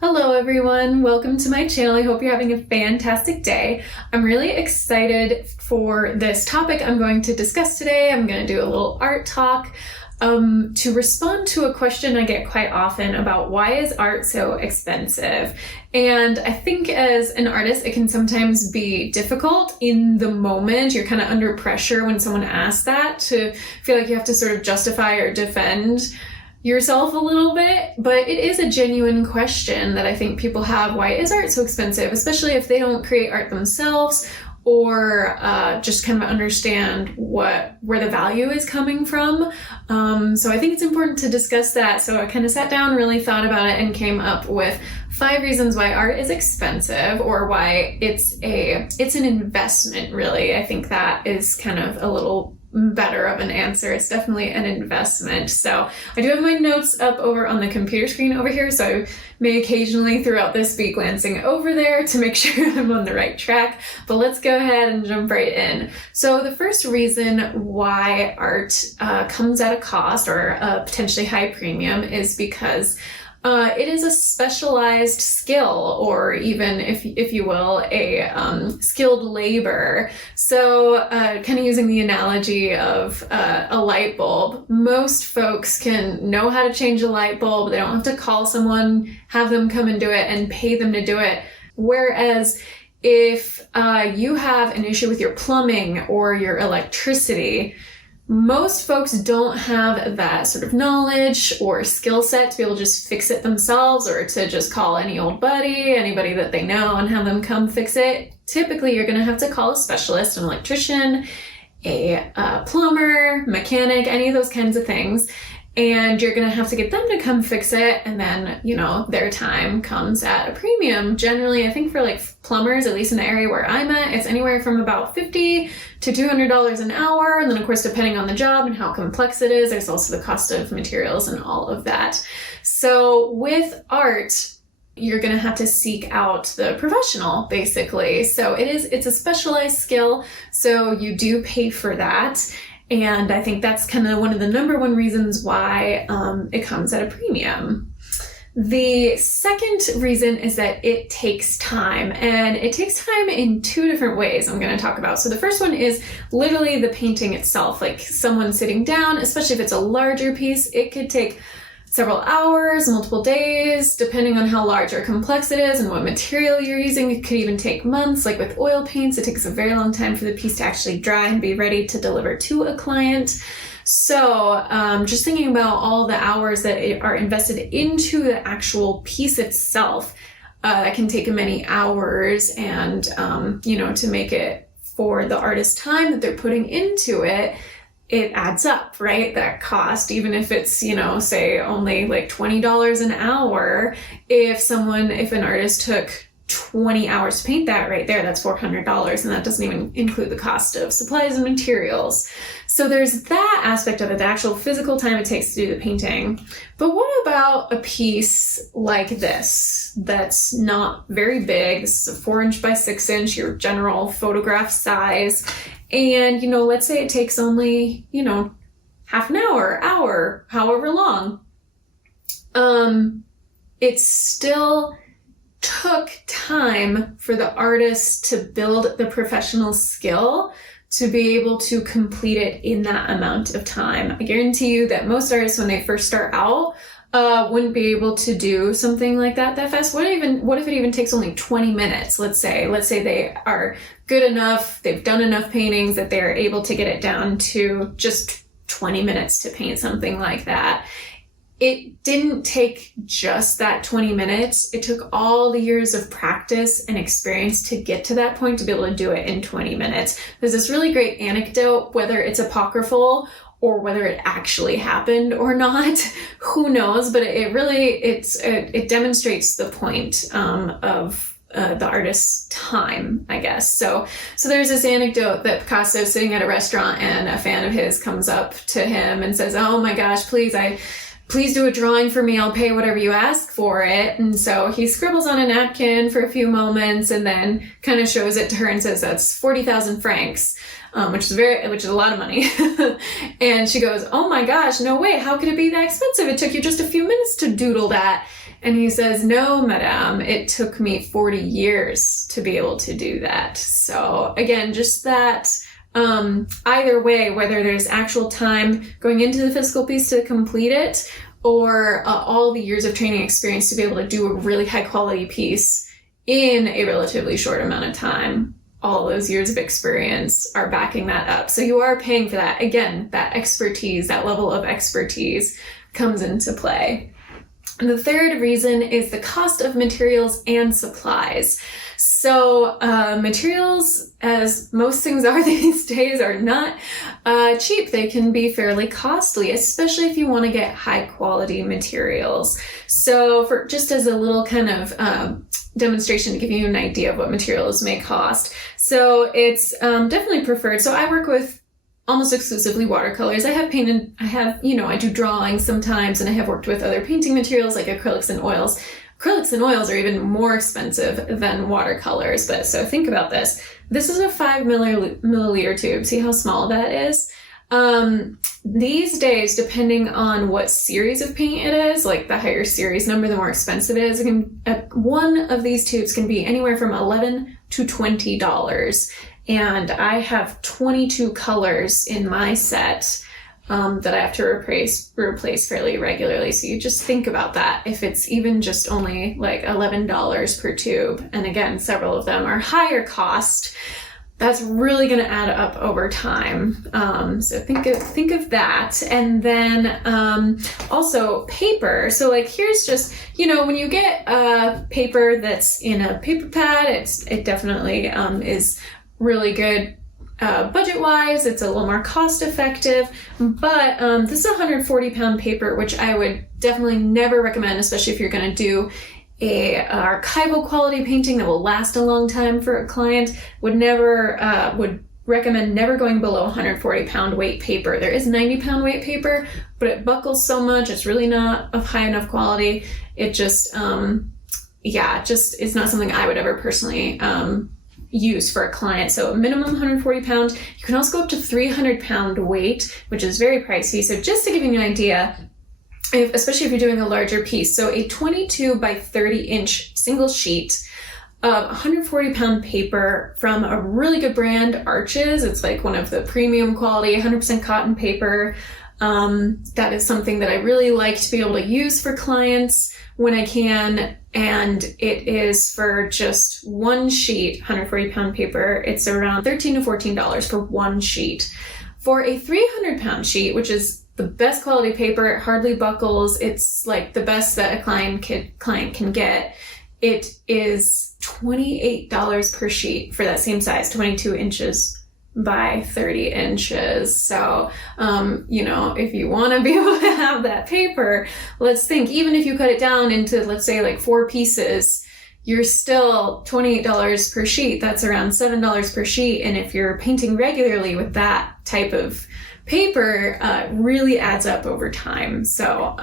Hello everyone, welcome to my channel. I hope you're having a fantastic day. I'm really excited for this topic I'm going to discuss today. I'm going to do a little art talk to respond to a question I get quite often about why is art so expensive? And I think as an artist, it can sometimes be difficult in the moment. You're kind of under pressure when someone asks that to feel like you have to sort of justify or defend yourself a little bit, but it is a genuine question that I think people have. Why is art so expensive? Especially if they don't create art themselves or just kind of understand where the value is coming from. So I think it's important to discuss that. So I kind of sat down, really thought about it, and came up with 5 reasons why art is expensive, or why it's an investment, really. I think that is kind of a little better of an answer. It's definitely an investment. So I do have my notes up over on the computer screen over here, so I may occasionally throughout this be glancing over there to make sure I'm on the right track, but let's go ahead and jump right in. So the first reason why art comes at a cost or a potentially high premium is because it is a specialized skill, or even, if you will, a skilled labor. So kind of using the analogy of a light bulb, most folks can know how to change a light bulb. They don't have to call someone, have them come and do it, and pay them to do it. Whereas if you have an issue with your plumbing or your electricity, most folks don't have that sort of knowledge or skill set to be able to just fix it themselves, or to just call any old buddy, anybody that they know, and have them come fix it. Typically, you're going to have to call a specialist, an electrician, a plumber, mechanic, any of those kinds of things. And you're going to have to get them to come fix it. And then, their time comes at a premium. Generally, I think for like plumbers, at least in the area where I'm at, it's anywhere from about $50 to $200 an hour. And then, of course, depending on the job and how complex it is, there's also the cost of materials and all of that. So with art, you're going to have to seek out the professional, basically. So it's a specialized skill. So you do pay for that. And I think that's kind of one of the number one reasons why it comes at a premium. The second reason is that it takes time, and it takes time in 2 different ways I'm going to talk about. So the first one is literally the painting itself, like someone sitting down, especially if it's a larger piece, it could take several hours, multiple days, depending on how large or complex it is and what material you're using. It could even take months. Like with oil paints, it takes a very long time for the piece to actually dry and be ready to deliver to a client. So just thinking about all the hours that are invested into the actual piece itself, that can take many hours, and, to make it for the artist's time that they're putting into it, it adds up, right? That cost, even if it's, say only like $20 an hour, if an artist took 20 hours to paint that right there, that's $400, and that doesn't even include the cost of supplies and materials. So there's that aspect of it, the actual physical time it takes to do the painting. But what about a piece like this that's not very big? This is a 4" by 6", your general photograph size. And, let's say it takes only, half an hour, however long. It still took time for the artist to build the professional skill to be able to complete it in that amount of time. I guarantee you that most artists, when they first start out, wouldn't be able to do something like that fast. What if it even takes only 20 minutes? Let's say they are good enough, they've done enough paintings that they're able to get it down to just 20 minutes to paint something like that. It didn't take just that 20 minutes. It took all the years of practice and experience to get to that point to be able to do it in 20 minutes. There's this really great anecdote, whether it's apocryphal or whether it actually happened or not, who knows, but it demonstrates the point of the artist's time, I guess. So there's this anecdote that Picasso's sitting at a restaurant and a fan of his comes up to him and says, "Oh my gosh, please do a drawing for me. I'll pay whatever you ask for it." And so he scribbles on a napkin for a few moments and then kind of shows it to her and says, "That's 40,000 francs." Which is a lot of money. And she goes, "Oh my gosh, no way. How could it be that expensive? It took you just a few minutes to doodle that." And he says, no, madame, it took me 40 years to be able to do that. So again, just that either way, whether there's actual time going into the physical piece to complete it, or all the years of training experience to be able to do a really high quality piece in a relatively short amount of time, all those years of experience are backing that up. So you are paying for that. Again, that expertise, that level of expertise comes into play. And the third reason is the cost of materials and supplies. So materials, as most things are these days, are not cheap. They can be fairly costly, especially if you want to get high quality materials. So for just as a little kind of demonstration to give you an idea of what materials may cost. So it's definitely preferred. So I work with almost exclusively watercolors. I do drawings sometimes, and I have worked with other painting materials like acrylics and oils. Acrylics and oils are even more expensive than watercolors, but so think about this. This is a 5 milliliter tube. See how small that is? These days, depending on what series of paint it is, like the higher series number, the more expensive it is. One of these tubes can be anywhere from $11 to $20. And I have 22 colors in my set that I have to replace fairly regularly. So you just think about that. If it's even just only like $11 per tube, and again, several of them are higher cost, that's really going to add up over time. So think of that. And then also paper. So like here's just, when you get paper that's in a paper pad, it definitely is really good budget-wise. It's a little more cost-effective, but this is a 140-pound paper, which I would definitely never recommend, especially if you're going to do a archival quality painting that will last a long time for a client. Would recommend never going below 140-pound weight paper. There is 90-pound weight paper, but it buckles so much. It's really not of high enough quality. It just, it's not something I would ever personally use for a client. So a minimum 140 pound. You can also go up to 300 pound weight, which is very pricey. So just to give you an idea, especially if you're doing a larger piece, so a 22 by 30 inch single sheet of 140 pound paper from a really good brand, Arches. It's like one of the premium quality, 100% cotton paper. That is something that I really like to be able to use for clients when I can. And it is for just one sheet, 140 pound paper. It's around $13 to $14 for one sheet. For a 300 pound sheet, which is the best quality paper, it hardly buckles. It's like the best that a client can get. It is $28 per sheet for that same size, 22 inches by 30 inches. So, if you want to be able to have that paper, let's think, even if you cut it down into, let's say like 4 pieces, you're still $28 per sheet. That's around $7 per sheet. And if you're painting regularly with that type of paper, really adds up over time. So,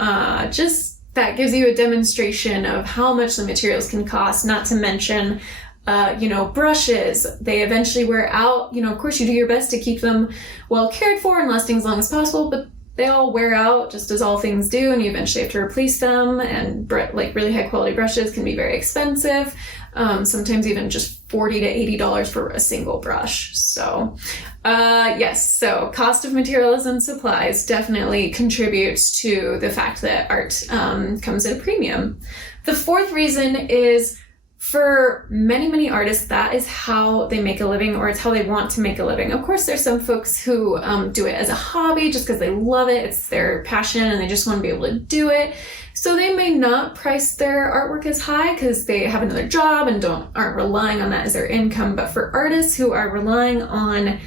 just that gives you a demonstration of how much the materials can cost, not to mention brushes, they eventually wear out. Of course you do your best to keep them well cared for and lasting as long as possible, but they all wear out just as all things do, and you eventually have to replace them. And like really high quality brushes can be very expensive. Sometimes even just $40 to $80 for a single brush. So, so cost of materials and supplies definitely contributes to the fact that art comes at a premium. The fourth reason is, for many, many artists, that is how they make a living, or it's how they want to make a living. Of course, there's some folks who do it as a hobby just because they love it. It's their passion and they just want to be able to do it. So they may not price their artwork as high because they have another job and aren't relying on that as their income. But for artists who are relying on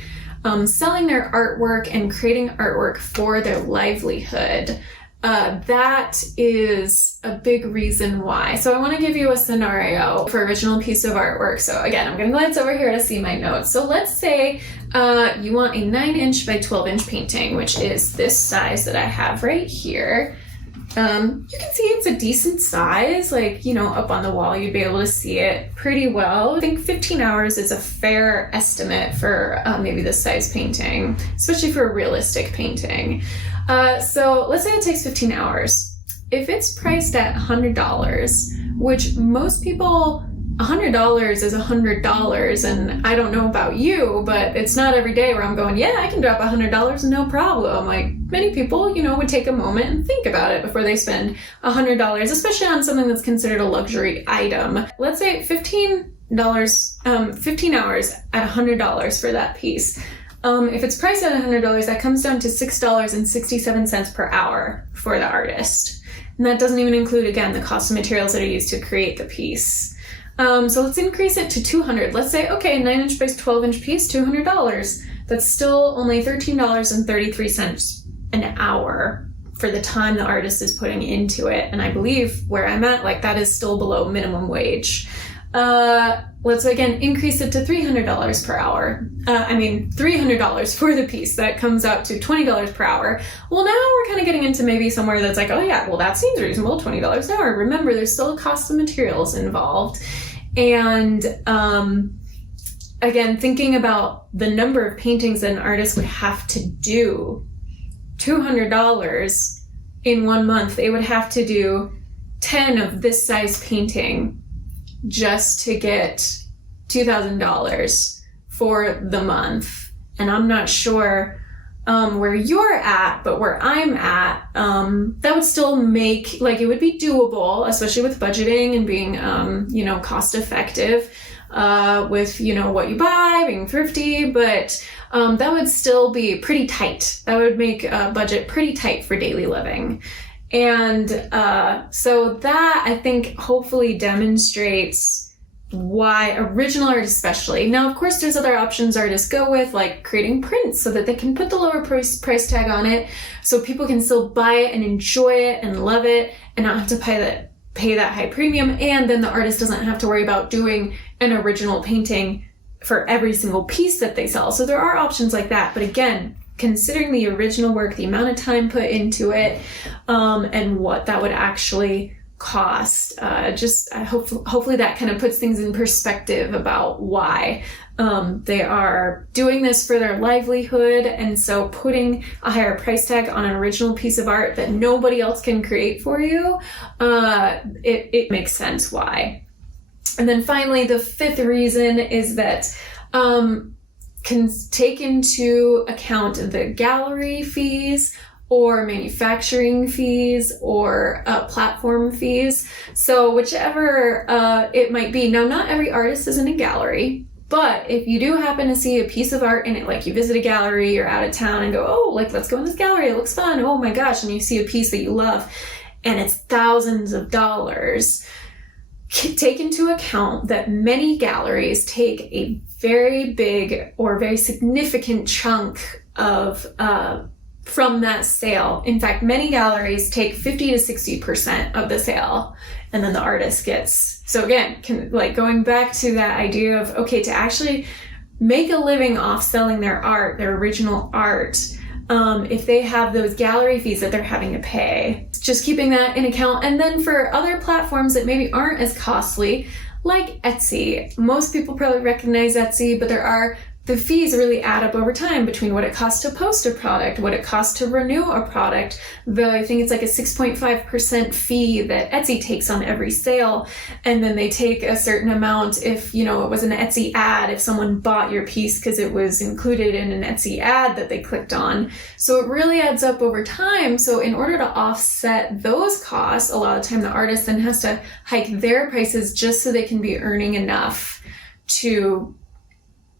selling their artwork and creating artwork for their livelihood, that is a big reason why. So I want to give you a scenario for original piece of artwork. So again, I'm going to glance over here to see my notes. So let's say you want a 9-inch by 12-inch painting, which is this size that I have right here. You can see it's a decent size, up on the wall, you'd be able to see it pretty well. I think 15 hours is a fair estimate for maybe this size painting, especially for a realistic painting. So let's say it takes 15 hours. if it's priced at $100, which most people, $100 is $100, and I don't know about you, but it's not every day where I'm going, yeah, I can drop $100, no problem. Like, many people, would take a moment and think about it before they spend $100, especially on something that's considered a luxury item. Let's say $15 hours at $100 for that piece. If it's priced at $100, that comes down to $6.67 per hour for the artist. And that doesn't even include, again, the cost of materials that are used to create the piece. So let's increase it to $200. Let's say, okay, 9-inch by 12-inch piece, $200. That's still only $13.33 an hour for the time the artist is putting into it. And I believe where I'm at, that is still below minimum wage. Let's again increase it to $300 per hour. $300 for the piece. That comes out to $20 per hour. Well, now we're kind of getting into maybe somewhere that's like, oh yeah, well, that seems reasonable, $20 an hour. Remember, there's still a cost of materials involved. And again, thinking about the number of paintings that an artist would have to do, $200 in 1 month, they would have to do 10 of this size painting just to get $2,000 for the month. And I'm not sure where you're at, but where I'm at, that would still make, it would be doable, especially with budgeting and being, cost effective, with, what you buy, being thrifty, but that would still be pretty tight. That would make a budget pretty tight for daily living. And so that, I think, hopefully demonstrates why original art especially. Now, of course, there's other options artists go with, like creating prints so that they can put the lower price tag on it so people can still buy it and enjoy it and love it and not have to pay that high premium. And then the artist doesn't have to worry about doing an original painting for every single piece that they sell. So there are options like that. But again, considering the original work, the amount of time put into it, and what that would actually cost, hopefully that kind of puts things in perspective about why they are doing this for their livelihood. And so putting a higher price tag on an original piece of art that nobody else can create for you, it makes sense why. And then finally, the fifth reason is that can take into account the gallery fees or manufacturing fees or platform fees. So whichever it might be. Now, not every artist is in a gallery, but if you do happen to see a piece of art in it, like you visit a gallery, you're out of town and go, oh, let's go in this gallery, it looks fun, oh my gosh, and you see a piece that you love and it's thousands of dollars, take into account that many galleries take a very big or very significant chunk of from that sale. In fact, many galleries take 50 to 60% of the sale, and then the artist gets. So again, going back to that idea of, okay, to actually make a living off selling their art, their original art, if they have those gallery fees that they're having to pay, just keeping that in account. And then for other platforms that maybe aren't as costly, like Etsy, most people probably recognize Etsy, but the fees really add up over time between what it costs to post a product, what it costs to renew a product. I think it's like a 6.5% fee that Etsy takes on every sale. And then they take a certain amount if, it was an Etsy ad, if someone bought your piece because it was included in an Etsy ad that they clicked on. So it really adds up over time. So in order to offset those costs, a lot of the time the artist then has to hike their prices just so they can be earning enough to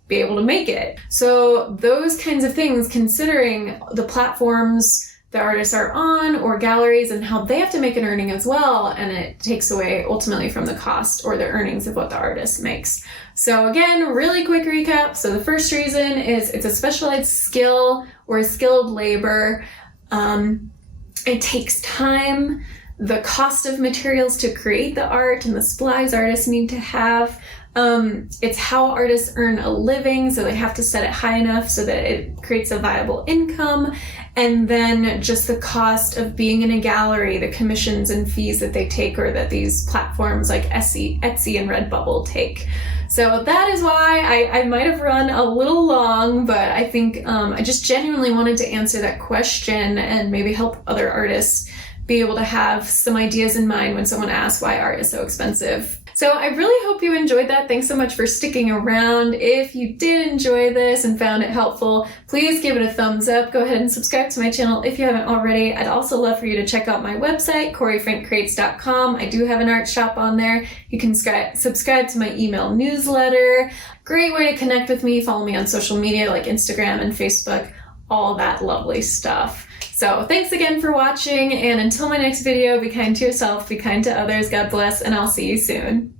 be able to make it. So those kinds of things, considering the platforms the artists are on or galleries and how they have to make an earning as well, and it takes away ultimately from the cost or the earnings of what the artist makes. So again, really quick recap. So the first reason is it's a specialized skill or a skilled labor. It takes time. The cost of materials to create the art and the supplies artists need to have. It's how artists earn a living, so they have to set it high enough so that it creates a viable income. And then just the cost of being in a gallery, the commissions and fees that they take, or that these platforms like Etsy and Redbubble take. So that is why I might have run a little long, but I think I just genuinely wanted to answer that question and maybe help other artists be able to have some ideas in mind when someone asks why art is so expensive. So I really hope you enjoyed that. Thanks so much for sticking around. If you did enjoy this and found it helpful, please give it a thumbs up. Go ahead and subscribe to my channel if you haven't already. I'd also love for you to check out my website, CoreyFrankCreates.com. I do have an art shop on there. You can subscribe to my email newsletter. Great way to connect with me. Follow me on social media like Instagram and Facebook, all that lovely stuff. So thanks again for watching, and until my next video, be kind to yourself, be kind to others, God bless, and I'll see you soon.